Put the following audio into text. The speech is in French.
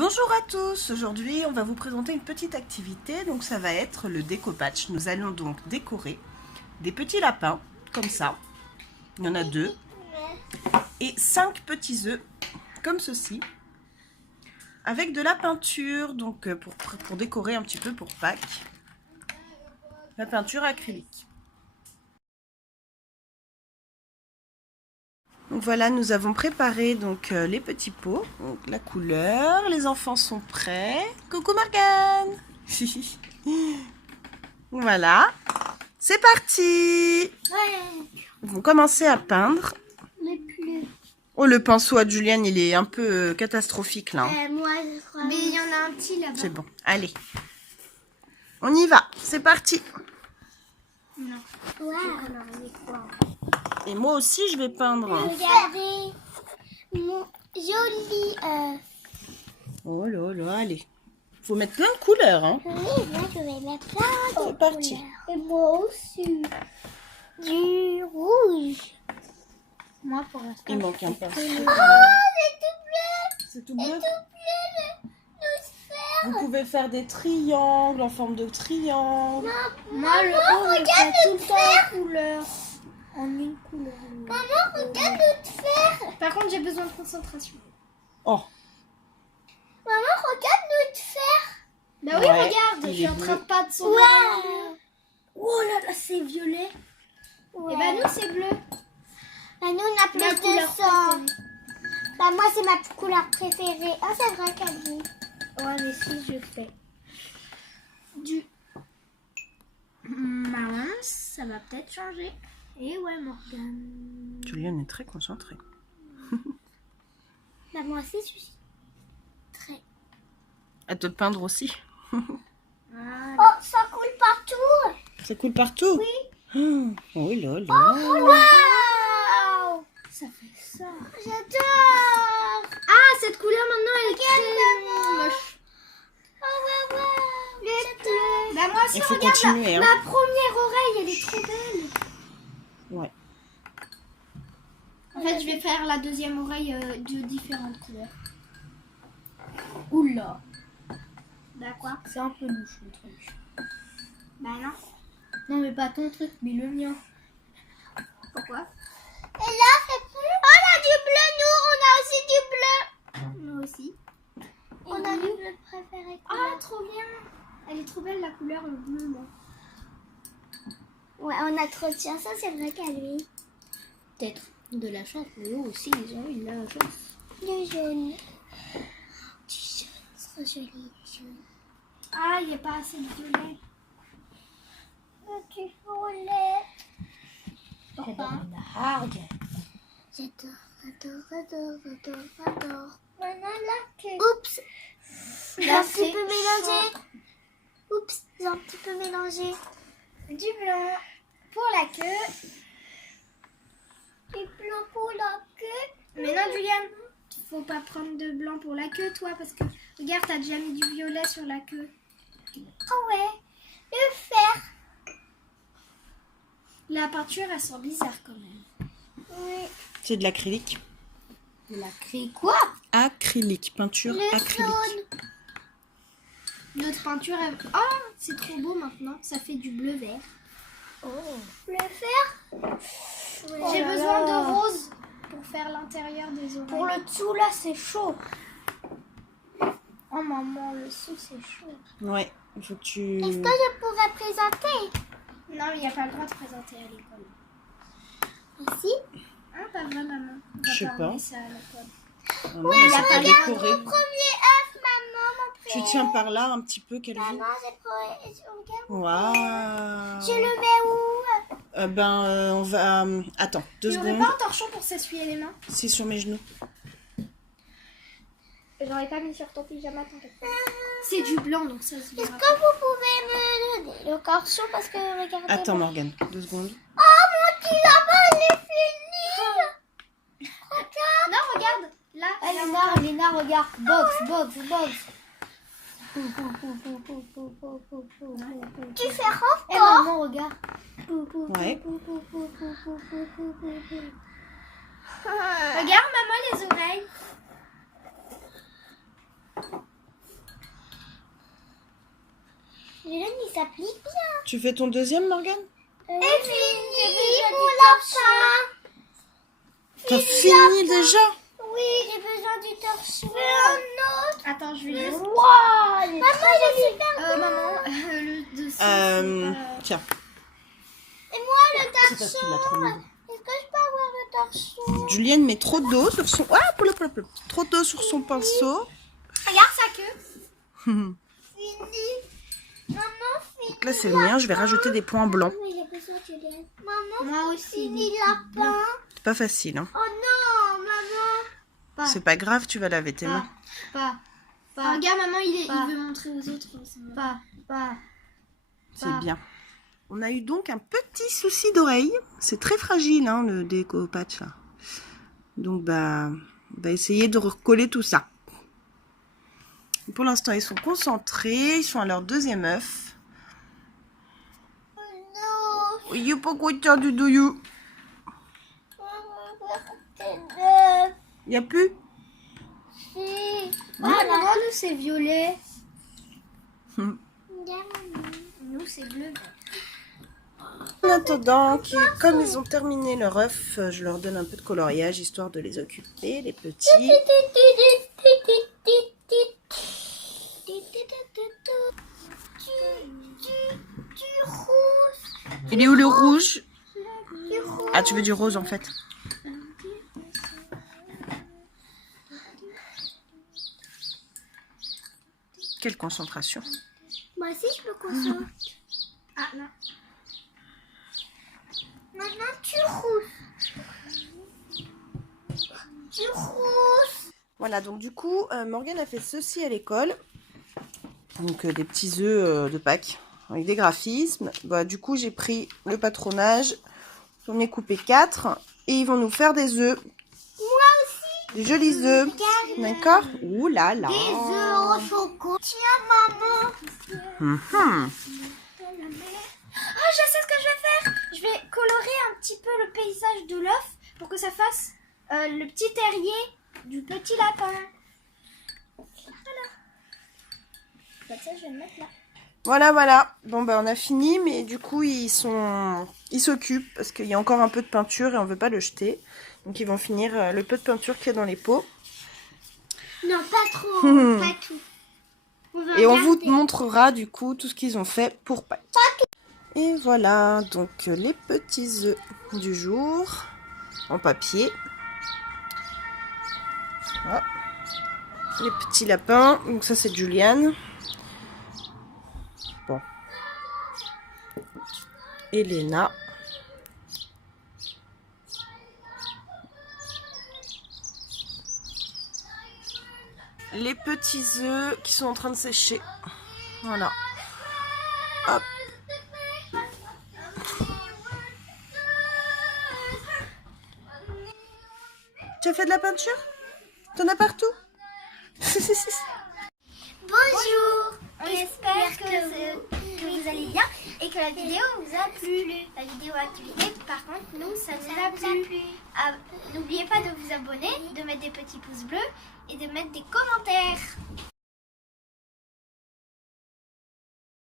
Bonjour à tous, aujourd'hui on va vous présenter une petite activité, donc ça va être le découpage. Nous allons donc décorer des petits lapins, comme ça, il y en a 2, et 5 petits œufs, comme ceci, avec de la peinture, donc pour décorer un petit peu pour Pâques, la peinture acrylique. Donc voilà, nous avons préparé donc les petits pots, donc la couleur, les enfants sont prêts. Coucou Morgane. Voilà, c'est parti. Ils vont commencer à peindre. Oh, le pinceau à Julienne, il est un peu catastrophique là. Moi, je crois. Mais il y en a un petit là-bas. C'est bon, allez. On y va, c'est parti. Non. Et moi aussi, je vais peindre. Regardez mon joli œuf. Oh là là, allez. Faut mettre plein de couleurs, hein. Oui, moi je vais mettre plein de C'est parti. couleurs. Et moi aussi. Du rouge. Moi pour l'instant. Il manque un pinceau. Oh, c'est tout bleu. C'est tout bleu. C'est tout bleu le sphère. Vous pouvez faire des triangles en forme de triangle. Moi le haut, regarde tout le temps en couleur. En une couleur. Maman, regarde le sphère. Par contre, j'ai besoin de concentration. Oh. Maman, regarde notre fer. Bah oui, Ouais, regarde, je il suis est en train de peindre son bleu. Oh là là, c'est violet. Et bah nous, c'est bleu. Bah nous, on a plus Ma de couleur sang. Bah moi, c'est ma couleur préférée. Ah, c'est vrai qu'elle dit. Ouais, mais si je fais du marron, ça va peut-être changer. Et ouais, Morgane. Julienne est très concentrée. Bah moi aussi, je suis très... À te peindre aussi. Voilà. Oh, ça coule partout. Ça coule partout. Oui. Oh là là. Waouh. Ça fait ça. J'adore. Ah, cette couleur maintenant, elle est très moche. Oh, waouh, waouh. Le bleu. Bah moi aussi, Il faut regarde, continuer, hein. ma première oreille, elle est trop belle. Ouais. En fait, je vais faire la deuxième oreille de différentes couleurs. Oula. Bah quoi? C'est un peu louche le truc. Bah non. Non, mais pas ton truc, mais le mien. Pourquoi? Et là, c'est plus. On a du bleu, nous. On a aussi du bleu. Moi aussi. On a du bleu préféré. Ah, trop bien. Elle est trop belle la couleur, le bleu là. Ouais, on a trop de chance. Ça, c'est vrai qu'à lui. Peut-être de la chance, mais eux aussi, ils ont eu de la chance. Du jaune. Du jaune. C'est trop joli, du jaune. Ah, il n'y a pas assez de violet. Du violet. Pourquoi? J'adore. Maintenant, là, que. Oups. J'ai Là, un petit c'est peu mélangé. Oups, j'ai un petit peu mélangé. Du blanc pour la queue. Du blanc pour la queue. Mais non, Juliane, faut pas prendre de blanc pour la queue, toi, parce que regarde, t'as déjà mis du violet sur la queue. Ah ouais. Le fer. La peinture, elle sent bizarre quand même. Oui. C'est de l'acrylique. De la craie quoi? Acrylique, peinture Le acrylique. jaune. Notre peinture, elle... Oh, c'est trop beau maintenant. Ça fait du bleu vert. Le fer. J'ai besoin de rose pour faire l'intérieur des oreilles. Pour le dessous, là, c'est chaud. Oh maman, le dessous, c'est chaud. Ouais, il faut que tu... Est-ce que je pourrais présenter? Non, mais il n'y a pas le droit de présenter à l'école. Ici. Ah, pas vrai, maman. On va Je sais pas. emmener ça à l'école. Maman, elle s'est pas Regarde décorée. mon premier œuf, maman. Tu tiens par là un petit peu, Calvin. Maman, regarde. Waouh. Je le mets où? On va... Attends, 2 Tu n'aurais secondes. pas un torchon pour s'essuyer les mains? C'est sur mes genoux. J'aurais pas mis sur ton pyjama, t'inquiète pas. C'est du blanc, donc ça se Est-ce verra. que vous pouvez me donner le corchon parce que regardez. Attends, Morgane, 2 secondes. Oh, mon petit lapin, il est fini. Regarde. Non, regarde. Là, Léna, regarde. Box. Tu fais encore. Eh, maman, regarde. Ouais. Regarde, maman, les oreilles. il s'applique bien. Tu fais ton deuxième, Morgane? Et fini mon lapin. T'as fini déjà? Oui, j'ai besoin du torchon. Je veux un autre. Attends, je vais juste... Waouh, maman, il est super beau. Maman, le dessus, Tiens. Et moi, le C'est parce qu'il l'a trop torchon. mis. Est-ce que je peux avoir le torchon? Julienne met trop d'eau sur son... Ah, trop d'eau sur son pinceau. Regarde sa queue. Fini. Maman, fini. Donc là, c'est le mien. Je vais rajouter des points blancs. Oui, j'ai besoin de Julienne. Maman, Moi aussi. fini lapin. C'est pas facile, hein. Oh non, maman. C'est pas grave, tu vas laver tes mains. Pas. Regarde, maman, il veut montrer aux autres. C'est bien. On a eu donc un petit souci d'oreille. C'est très fragile, hein, le déco-patch, là. Donc, on va essayer de recoller tout ça. Pour l'instant, ils sont concentrés. Ils sont à leur deuxième œuf. Non. You pourquoi tu as du douillou? Il n'y a plus? Si. Voilà. Nous, c'est violet. Hmm. Nous, c'est bleu. En attendant, comme ils ont terminé leur œuf, je leur donne un peu de coloriage, histoire de les occuper, les petits. Du rose. Il est où le rouge? Du rose. Ah, tu veux du rose, en fait? Quelle concentration. Moi aussi, je me concentre. Ah, non. Maintenant, tu rouges. Du rose. Voilà, donc du coup, Morgane a fait ceci à l'école. Donc des petits œufs de Pâques avec des graphismes. Du coup, j'ai pris le patronage. J'en ai coupé 4 et ils vont nous faire des œufs. Moi aussi. Des jolis œufs. D'accord? Ouh là là. Des œufs au chocolat. Tiens, maman. Mhm. Oh, je sais ce que je vais faire. Je vais colorer un petit peu le paysage de l'œuf pour que ça fasse le petit terrier du petit lapin. Voilà. Ça, je vais le mettre là. Voilà. Bon, on a fini, mais du coup, ils s'occupent parce qu'il y a encore un peu de peinture et on veut pas le jeter. Donc, ils vont finir le peu de peinture qu'il y a dans les pots. Non, pas trop. Pas tout. Et on vous montrera du coup tout ce qu'ils ont fait pour Pâques. Et voilà, donc les petits œufs du jour en papier. Voilà. Les petits lapins, donc ça c'est Juliane. Bon. Elena. Les petits œufs qui sont en train de sécher. Voilà. Hop. Tu as fait de la peinture? T'en as partout? Bonjour. On espère que vous allez bien et que la vidéo vous a plu. La vidéo activité, par contre, nous, ça nous a plu. N'oubliez pas de vous abonner, de mettre des petits pouces bleus et de mettre des commentaires.